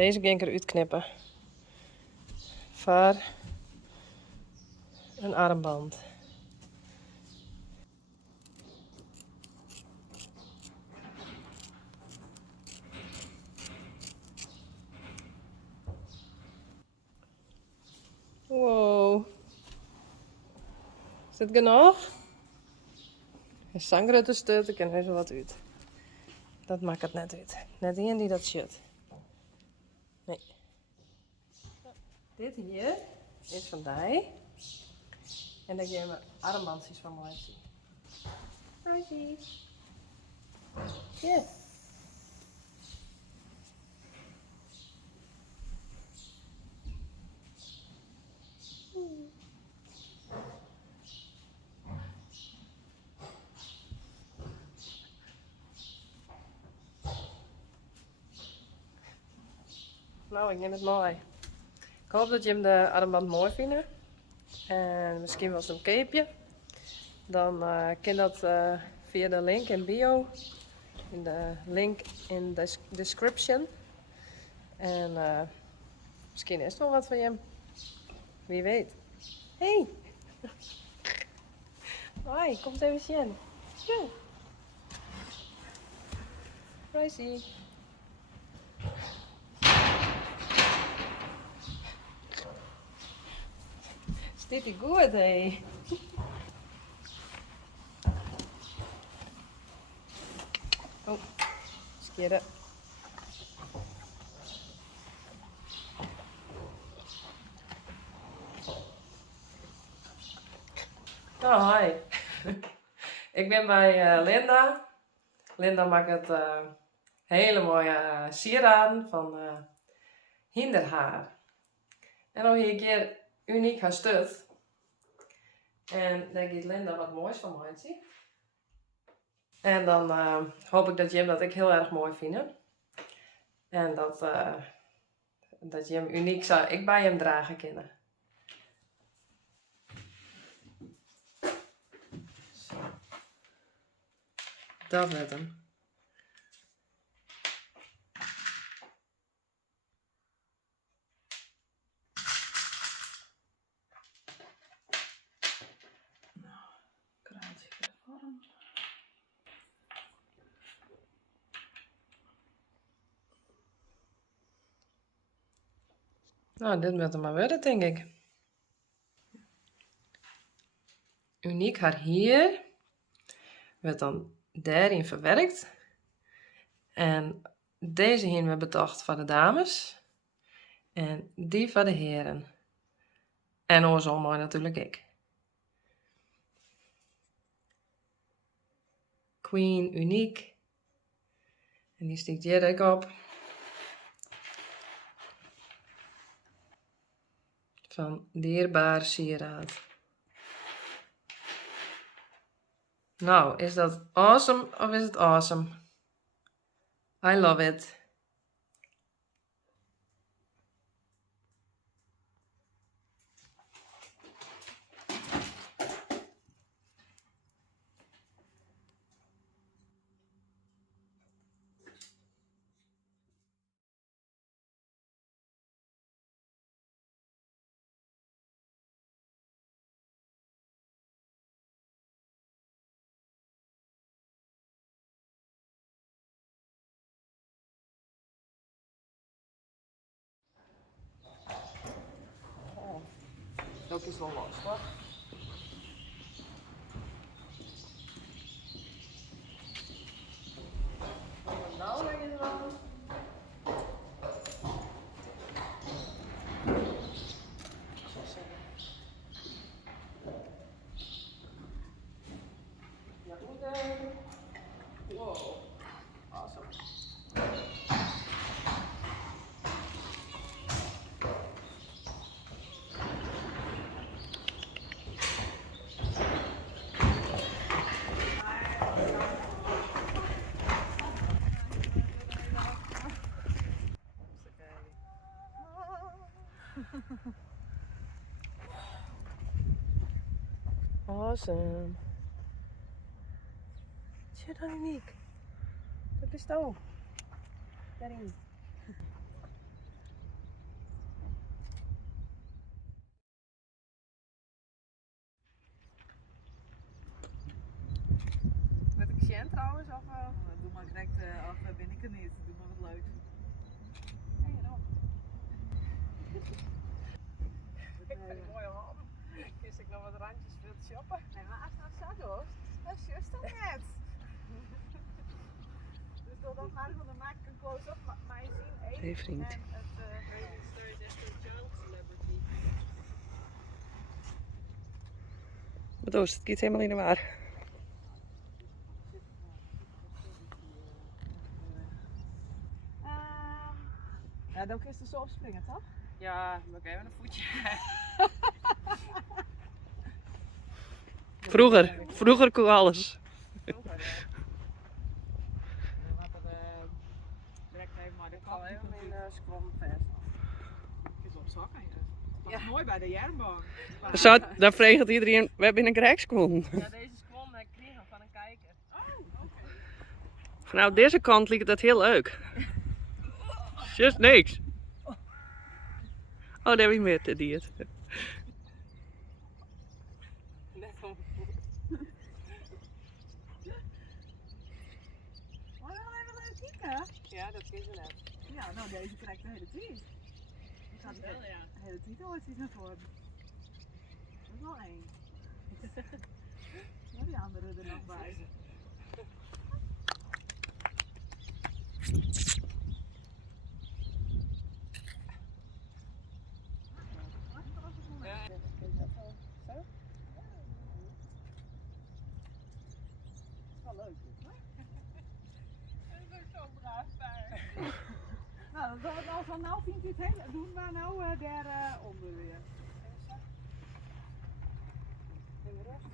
Deze ging ik eruit knippen. Voor een armband. Wow. Is dit genoeg? Een zangrote stuk, ik kan er zo wat uit. Dat maakt het net uit. Net één die dat shit. Nee. Dit hier is van die. En daar geef je armbandjes van mooi zien. Hi, yes. Nou, ik neem het mooi. Ik hoop dat je hem de armband mooi vindt. En misschien wel zo'n capeje. Dan kan dat via de link in bio. In de link in de description. En misschien is het wel wat van hem. Wie weet. Hey! Hoi, kom even zien. Ja. Pricey. Is dit goed, hé? Oh, skeren. Oh, hi. Ik ben bij Linda. Linda maakt het hele mooie sieraden van hinderhaar. En dan hier een keer uniek haar stut. En daar gaat Linda wat moois van maken. En dan hoop ik dat je hem dat ik heel erg mooi vind. En dat je hem uniek zou ik bij hem dragen kunnen. Zo. Dat werd hem. Nou, dit moet er maar worden, denk ik. Uniek haar hier werd dan daarin verwerkt. En deze hier we bedacht voor de dames. En die voor de heren. En andersom mooi natuurlijk ik. Queen uniek. En die stikt hier ook op. Van dierbaar sieraad. Nou, is dat awesome of is het awesome? I love it. Dat is wel los, hoor. Nou, denk je wel. Ja, goed. Wow. Awesome. Awesome. Zit dan uniek. Dat is het ook. Daarin. in trouwens? Of, Doe maar direct, of ben ik er niet. Doe maar wat leuks. Nee, Rob. Ik vind het mooi om. Kies ik nog wat randjes wilt shoppen? Nee, maar als het nou zo doet, dat is juist dan net. Dus doordat Margot dan maak ik een close-up mij zien één. Hey vriend. En het Wat is het? Het gaat helemaal in de war. ja, dan kun je er zo op springen, toch? Ja, maar even een voetje. Vroeger kon alles. Vroeger, wat er direct even maar de kant even in de scrum vast. Is op zakken. Ja, mooi bij de jernbank. Daar vreegt iedereen, we hebben een krijgskom. Ja, deze scrum heb ik gekregen van een kijker. Oh, oké. Vanuit deze kant liep dat heel leuk. Just niks. Oh, daar heb ik meer te dieet. Net om. Maar dan even leuk kijken. Ja, dat is er net. Ja, nou deze krijgt de hele tijd. Ik ga Wel, ja. de hele tijd al iets naar voren. Dat is wel één. Ja, die andere er nog bij. Ja, is dat zo? Zo? Dat is wel leuk. Dat is ook zo braaf daar. Nou, dan nou vind je het hele. Doen we nou daar onder weer. In de rust.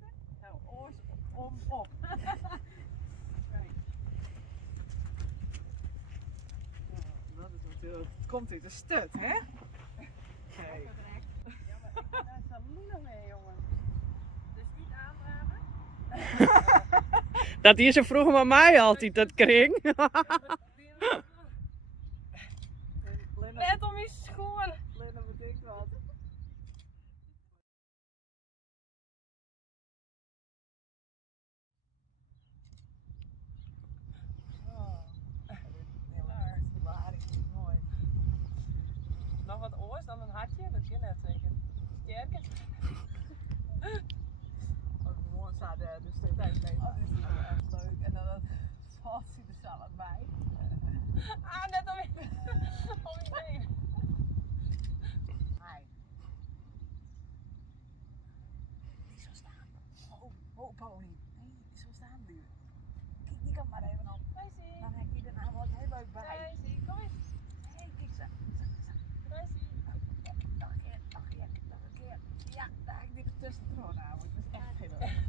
Midden? Nou, Oors om op. Kijk. Ja, dat is natuurlijk. Het komt uit de stut, hè? Kijk. ja, maar ik ben daar Salino mee, jongen. Dus niet aanraden. Dat is er vroeger maar mij altijd, dat kring. Let om je schoen. Lena bedenkt wat. Mooi. Nog wat oors dan een hartje? Dat kan net zeker. Sterker. Gewoon staat de stut uitgeven. Dat is wel echt leuk. En dan valt hij er zelf bij. Ah, net om je been. Hi. Niet zo staan. Oh, pony. Nee, niet zo staan nu. Kijk die kant maar even op. Daisy. Dan heb je er nou wat heel leuk bij. Daisy, kom eens. Nee, kijk zo. Daisy. Nog een keer. Ja, daar heb ik dit ertussen namelijk. Dat is echt heel leuk.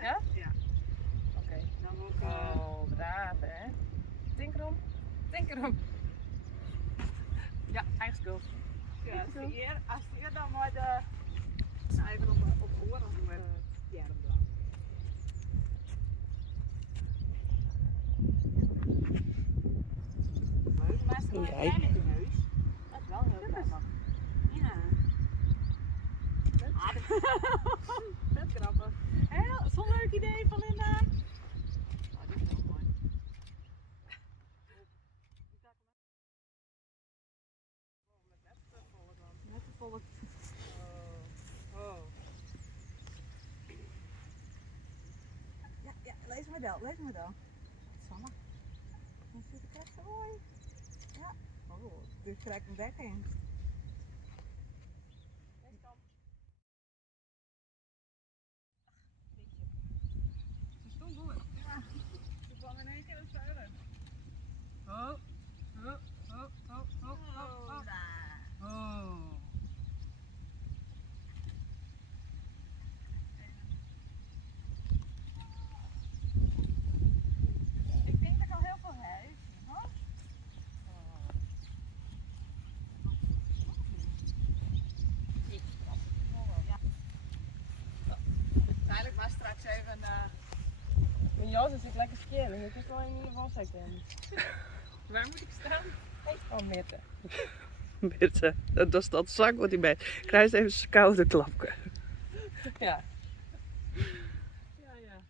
Ja? Ja. Oké. Dan ook. Oh, braaf hè. Tinkerom. Tinkerom. Ja, eigen schuld. Ja, als die eer dan maar de. Nou, even op de oren doen we ja, dan. Leuk, maar is het Jij. met de neus? Dat is wel heel grappig. Ja. Dat is grappig. Heel, zo'n leuk idee van Linda. Oh, dit is wel mooi. Net de volle. Oh. Ja, lees maar dan. Sanne. Dan zit ik echt zo mooi. Ja. Oh, Oh, dit krijgt een dekking. Ze stond goed. Ja, ze kwam in één keer een zuilen. Oh, oh, oh, oh, oh, oh, oh. Oh. Ik denk dat ik al heel veel heb. Hoor. Ja. Eigenlijk maar straks even. Mijn jas is ik lekker scannen. Ik heb wel in ieder geval zeggen. Waar moet ik staan? Oh, midden. Bitte, dat is dat zak wat hij bij. Krijg even zijn koude klapje. Ja. Ja, ja.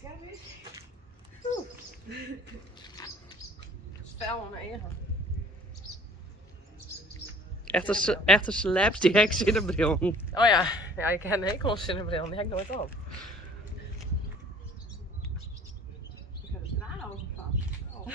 scherm is. Spel aan eigen. Echte celebs die hek zonnebril. Oh ja, ja, ik heb een hekel aan zonnebril, die heb ik nooit op. Ik heb de tranen overvast. Oh.